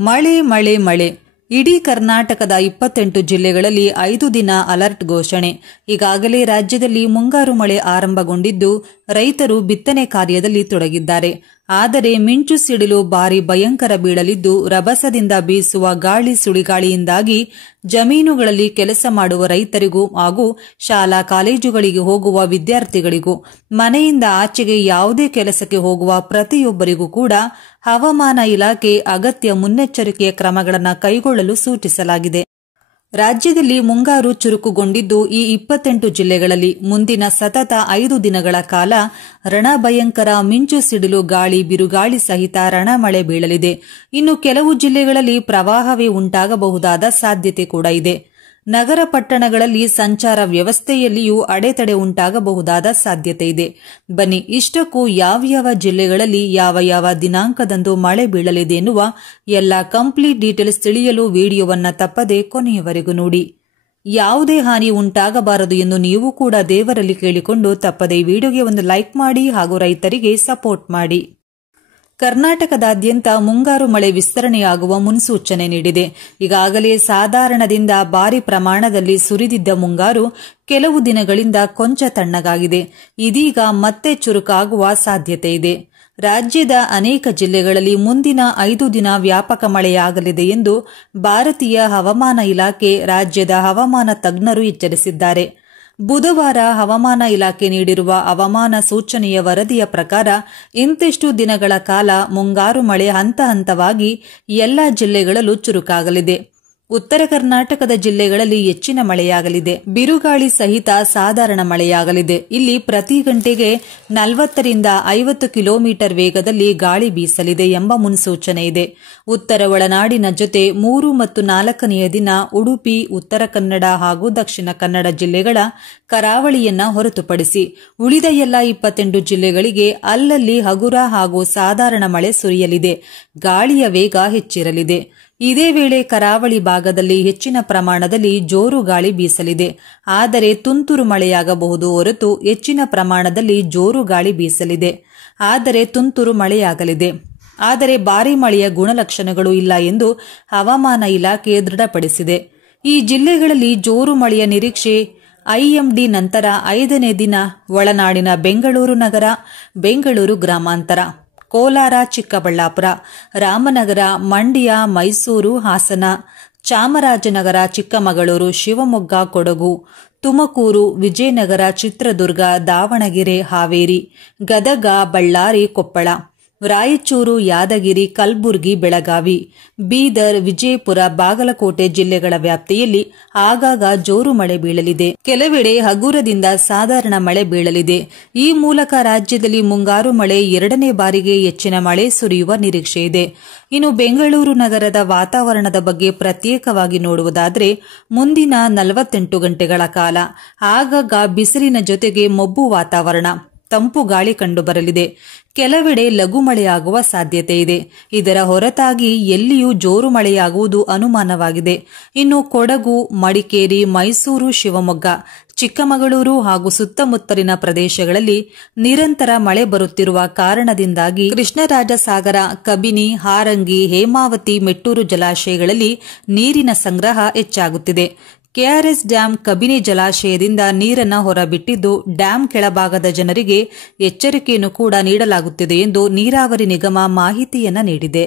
ಮಳೆ ಮಳೆ ಮಳೆ ಇಡೀ ಕರ್ನಾಟಕದ 28 ಜಿಲ್ಲೆಗಳಲ್ಲಿ 5 ದಿನ ಅಲರ್ಟ್ ಘೋಷಣೆ. ಈಗಾಗಲೇ ರಾಜ್ಯದಲ್ಲಿ ಮುಂಗಾರು ಮಳೆ ಆರಂಭಗೊಂಡಿದ್ದು ರೈತರು ಬಿತ್ತನೆ ಕಾರ್ಯದಲ್ಲಿ ತೊಡಗಿದ್ದಾರೆ. ಆದರೆ ಮಿಂಚು ಸಿಡಿಲು ಭಾರಿ ಭಯಂಕರ ಬೀಳಲಿದ್ದು ರಭಸದಿಂದ ಬೀಸುವ ಗಾಳಿ ಸುಳಿಗಾಳಿಯಿಂದಾಗಿ ಜಮೀನುಗಳಲ್ಲಿ ಕೆಲಸ ಮಾಡುವ ರೈತರಿಗೂ ಹಾಗೂ ಶಾಲಾ ಕಾಲೇಜುಗಳಿಗೆ ಹೋಗುವ ವಿದ್ಯಾರ್ಥಿಗಳಿಗೂ ಮನೆಯಿಂದ ಆಚೆಗೆ ಯಾವುದೇ ಕೆಲಸಕ್ಕೆ ಹೋಗುವ ಪ್ರತಿಯೊಬ್ಬರಿಗೂ ಕೂಡ ಹವಾಮಾನ ಇಲಾಖೆ ಅಗತ್ಯ ಮುನ್ನೆಚ್ಚರಿಕೆಯ ಕ್ರಮಗಳನ್ನು ಕೈಗೊಳ್ಳಲು ಸೂಚಿಸಲಾಗಿದೆ. ರಾಜ್ಯದಲ್ಲಿ ಮುಂಗಾರು ಚುರುಕುಗೊಂಡಿದ್ದು ಈ 28 ಜಿಲ್ಲೆಗಳಲ್ಲಿ ಮುಂದಿನ ಸತತ 5 ದಿನಗಳ ಕಾಲ ರಣಭಯಂಕರ ಮಿಂಚು ಸಿಡಿಲು ಗಾಳಿ ಬಿರುಗಾಳಿ ಸಹಿತ ರಣಮಳೆ ಬೀಳಲಿದೆ. ಇನ್ನು ಕೆಲವು ಜಿಲ್ಲೆಗಳಲ್ಲಿ ಪ್ರವಾಹವೇ ಉಂಟಾಗಬಹುದಾದ ಸಾಧ್ಯತೆ ಕೂಡ ಇದೆ. ನಗರ ಪಟ್ಟಣಗಳಲ್ಲಿ ಸಂಚಾರ ವ್ಯವಸ್ಥೆಯಲ್ಲಿಯೂ ಅಡೆತಡೆ ಉಂಟಾಗಬಹುದಾದ ಸಾಧ್ಯತೆ ಇದೆ. ಬನ್ನಿ, ಇಷ್ಟಕ್ಕೂ ಯಾವ ಜಿಲ್ಲೆಗಳಲ್ಲಿ ಯಾವ ದಿನಾಂಕದಂದು ಮಳೆ ಬೀಳಲಿದೆ ಎನ್ನುವ ಎಲ್ಲ ಕಂಪ್ಲೀಟ್ ಡೀಟೇಲ್ಸ್ ತಿಳಿಯಲು ವಿಡಿಯೋವನ್ನ ತಪ್ಪದೆ ಕೊನೆಯವರೆಗೂ ನೋಡಿ. ಯಾವುದೇ ಹಾನಿ ಉಂಟಾಗಬಾರದು ಎಂದು ನೀವು ಕೂಡ ದೇವರಲ್ಲಿ ಕೇಳಿಕೊಂಡು ತಪ್ಪದೆ ಈ ವಿಡಿಯೋಗೆ ಒಂದು ಲೈಕ್ ಮಾಡಿ ಹಾಗೂ ರೈತರಿಗೆ ಸಪೋರ್ಟ್ ಮಾಡಿ. ಕರ್ನಾಟಕದಾದ್ಯಂತ ಮುಂಗಾರು ಮಳೆ ವಿಸ್ತರಣೆಯಾಗುವ ಮುನ್ಸೂಚನೆ ನೀಡಿದೆ. ಈಗಾಗಲೇ ಸಾಧಾರಣದಿಂದ ಭಾರಿ ಪ್ರಮಾಣದಲ್ಲಿ ಸುರಿದಿದ್ದ ಮುಂಗಾರು ಕೆಲವು ದಿನಗಳಿಂದ ಕೊಂಚ ತಣ್ಣಗಾಗಿದೆ. ಇದೀಗ ಮತ್ತೆ ಚುರುಕಾಗುವ ಸಾಧ್ಯತೆ ಇದೆ. ರಾಜ್ಯದ ಅನೇಕ ಜಿಲ್ಲೆಗಳಲ್ಲಿ ಮುಂದಿನ 5 ದಿನ ವ್ಯಾಪಕ ಮಳೆಯಾಗಲಿದೆ ಎಂದು ಭಾರತೀಯ ಹವಾಮಾನ ಇಲಾಖೆ ರಾಜ್ಯದ ಹವಾಮಾನ ತಜ್ಞರು ಎಚ್ಚರಿಸಿದ್ದಾರೆ. ಬುಧವಾರ ಹವಾಮಾನ ಇಲಾಖೆ ನೀಡಿರುವ ಹವಾಮಾನ ಸೂಚನೆಯ ವರದಿಯ ಪ್ರಕಾರ ಇಂತಿಷ್ಟು ದಿನಗಳ ಕಾಲ ಮುಂಗಾರು ಮಳೆ ಹಂತ ಹಂತವಾಗಿ ಎಲ್ಲಾ ಜಿಲ್ಲೆಗಳಲ್ಲೂ ಚುರುಕಾಗಲಿದೆ. ಉತ್ತರ ಕರ್ನಾಟಕದ ಜಿಲ್ಲೆಗಳಲ್ಲಿ ಹೆಚ್ಚಿನ ಮಳೆಯಾಗಲಿದೆ. ಬಿರುಗಾಳಿ ಸಹಿತ ಸಾಧಾರಣ ಮಳೆಯಾಗಲಿದೆ. ಇಲ್ಲಿ ಪ್ರತಿ ಗಂಟೆಗೆ 40 ರಿಂದ 50 ಕಿಲೋಮೀಟರ್ ವೇಗದಲ್ಲಿ ಗಾಳಿ ಬೀಸಲಿದೆ ಎಂಬ ಮುನ್ಸೂಚನೆ ಇದೆ. ಉತ್ತರ ಒಳನಾಡಿನ ಜೊತೆ 3 ಮತ್ತು 4ನೆಯ ದಿನ ಉಡುಪಿ, ಉತ್ತರ ಕನ್ನಡ ಹಾಗೂ ದಕ್ಷಿಣ ಕನ್ನಡ ಜಿಲ್ಲೆಗಳ ಕರಾವಳಿಯನ್ನ ಹೊರತುಪಡಿಸಿ ಉಳಿದ ಎಲ್ಲ 28 ಜಿಲ್ಲೆಗಳಿಗೆ ಅಲ್ಲಲ್ಲಿ ಹಗುರ ಹಾಗೂ ಸಾಧಾರಣ ಮಳೆ ಸುರಿಯಲಿದೆ. ಗಾಳಿಯ ವೇಗ ಹೆಚ್ಚಿರಲಿದೆ. ಇದೇ ವೇಳೆ ಕರಾವಳಿ ಭಾಗದಲ್ಲಿ ಹೆಚ್ಚಿನ ಪ್ರಮಾಣದಲ್ಲಿ ಜೋರು ಗಾಳಿ ಬೀಸಲಿದೆ. ಆದರೆ ತುಂತುರು ಮಳೆಯಾಗಬಹುದು ಹೊರತು ಹೆಚ್ಚಿನ ಪ್ರಮಾಣದಲ್ಲಿ ಜೋರು ಗಾಳಿ ಬೀಸಲಿದೆ. ಆದರೆ ತುಂತುರು ಮಳೆಯಾಗಲಿದೆ. ಆದರೆ ಭಾರೀ ಮಳೆಯ ಗುಣಲಕ್ಷಣಗಳು ಇಲ್ಲ ಎಂದು ಹವಾಮಾನ ಇಲಾಖೆ ದೃಢಪಡಿಸಿದೆ. ಈ ಜಿಲ್ಲೆಗಳಲ್ಲಿ ಜೋರು ಮಳೆಯ ನಿರೀಕ್ಷೆ. ಐಎಂಡಿ ನಂತರ 5ನೇ ದಿನ ಒಳನಾಡಿನ ಬೆಂಗಳೂರು ನಗರ, ಬೆಂಗಳೂರು ಗ್ರಾಮಾಂತರ, ಕೋಲಾರ, ಚಿಕ್ಕಬಳ್ಳಾಪುರ, ರಾಮನಗರ, ಮಂಡ್ಯ, ಮೈಸೂರು, ಹಾಸನ, ಚಾಮರಾಜನಗರ, ಚಿಕ್ಕಮಗಳೂರು, ಶಿವಮೊಗ್ಗ, ಕೊಡಗು, ತುಮಕೂರು, ವಿಜಯನಗರ, ಚಿತ್ರದುರ್ಗ, ದಾವಣಗೆರೆ, ಹಾವೇರಿ, ಗದಗ, ಬಳ್ಳಾರಿ, ಕೊಪ್ಪಳ, ರಾಯಚೂರು, ಯಾದಗಿರಿ, ಕಲಬುರಗಿ, ಬೆಳಗಾವಿ, ಬೀದರ್, ವಿಜಯಪುರ, ಬಾಗಲಕೋಟೆ ಜಿಲ್ಲೆಗಳ ವ್ಯಾಪ್ತಿಯಲ್ಲಿ ಆಗಾಗ ಜೋರು ಮಳೆ ಬೀಳಲಿದೆ. ಕೆಲವೆಡೆ ಹಗುರದಿಂದ ಸಾಧಾರಣ ಮಳೆ ಬೀಳಲಿದೆ. ಈ ಮೂಲಕ ರಾಜ್ಯದಲ್ಲಿ ಮುಂಗಾರು ಮಳೆ 2ನೇ ಬಾರಿಗೆ ಹೆಚ್ಚಿನ ಮಳೆ ಸುರಿಯುವ ನಿರೀಕ್ಷೆ ಇದೆ. ಇನ್ನು ಬೆಂಗಳೂರು ನಗರದ ವಾತಾವರಣದ ಬಗ್ಗೆ ಪ್ರತ್ಯೇಕವಾಗಿ ನೋಡುವುದಾದರೆ ಮುಂದಿನ 48 ಗಂಟೆಗಳ ಕಾಲ ಆಗಾಗ ಬಿಸಿಲಿನ ಜೊತೆಗೆ ಮಬ್ಬು ವಾತಾವರಣ, ತಂಪು ಗಾಳಿ ಕಂಡುಬರಲಿದೆ. ಕೆಲವೆಡೆ ಲಘು ಮಳೆಯಾಗುವ ಸಾಧ್ಯತೆ ಇದೆ. ಇದರ ಹೊರತಾಗಿ ಎಲ್ಲಿಯೂ ಜೋರು ಮಳೆಯಾಗುವುದು ಅನುಮಾನವಾಗಿದೆ. ಇನ್ನು ಕೊಡಗು, ಮಡಿಕೇರಿ, ಮೈಸೂರು, ಶಿವಮೊಗ್ಗ, ಚಿಕ್ಕಮಗಳೂರು ಹಾಗೂ ಸುತ್ತಮುತ್ತಲಿನ ಪ್ರದೇಶಗಳಲ್ಲಿ ನಿರಂತರ ಮಳೆ ಬರುತ್ತಿರುವ ಕಾರಣದಿಂದಾಗಿ ಕೃಷ್ಣರಾಜಸಾಗರ, ಕಬಿನಿ, ಹಾರಂಗಿ, ಹೇಮಾವತಿ, ಮೆಟ್ಟೂರು ಜಲಾಶಯಗಳಲ್ಲಿ ನೀರಿನ ಸಂಗ್ರಹ ಹೆಚ್ಚಾಗುತ್ತಿದೆ. ಕೆಆರ್ಎಸ್ ಡ್ಯಾಂ ಕಬಿನಿ ಜಲಾಶಯದಿಂದ ನೀರನ್ನು ಹೊರಬಿಟ್ಟಿದ್ದು ಡ್ಯಾಂ ಕೆಳಭಾಗದ ಜನರಿಗೆ ಎಚ್ಚರಿಕೆಯನ್ನು ಕೂಡ ನೀಡಲಾಗುತ್ತಿದೆ ಎಂದು ನೀರಾವರಿ ನಿಗಮ ಮಾಹಿತಿಯನ್ನ ನೀಡಿದೆ.